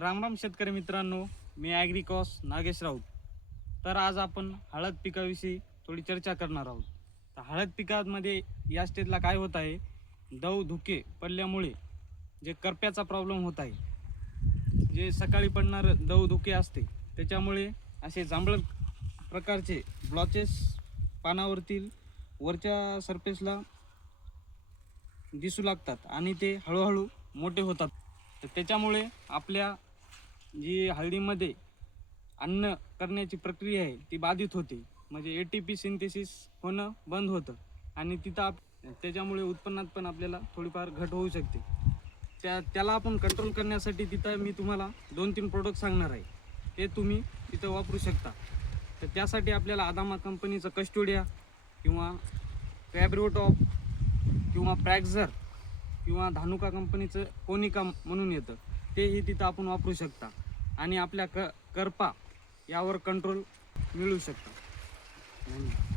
रामराम शेतकरी मित्रांनो मी ॲग्रिकॉस नागेश राऊत. तर आज आपण हळद पिकाविषयी थोडी चर्चा करणार आहोत. तर हळद पिकामध्ये या स्टेजला काय होत आहे? दव धुके पडल्यामुळे जे करप्याचा प्रॉब्लेम होत आहे जे सकाळी पडणारं दव धुके असते त्याच्यामुळे असे जांभळ प्रकारचे ब्लॉचेस पानावरतील वरच्या सरफेसला दिसू लागतात आणि ते हळूहळू मोठे होतात. तर त्याच्यामुळे आपल्या जी हळदीमध्ये अन्न करण्याची प्रक्रिया आहे ती बाधित होते. म्हणजे ए टी पी सिंथेसिस होणं बंद होतं. आणि तिथं आप त्याच्यामुळे उत्पन्नात पण आपल्याला थोडीफार घट होऊ शकते. त्या त्याला आपण कंट्रोल करण्यासाठी तिथं मी तुम्हाला दोन तीन प्रोडक्ट सांगणार आहे. ते तुम्ही तिथं वापरू शकता. तर त्यासाठी आपल्याला आदामा कंपनीचं कस्टोडिया किंवा फॅब्रिओटॉप किंवा प्रॅक्झर किंवा धानुका कंपनीचं कोनिका म्हणून येतं. तेही तिथं आपण वापरू शकता. आणि आपल्या क करपा यावर कंट्रोल मिळू शकतं. धन्यवाद.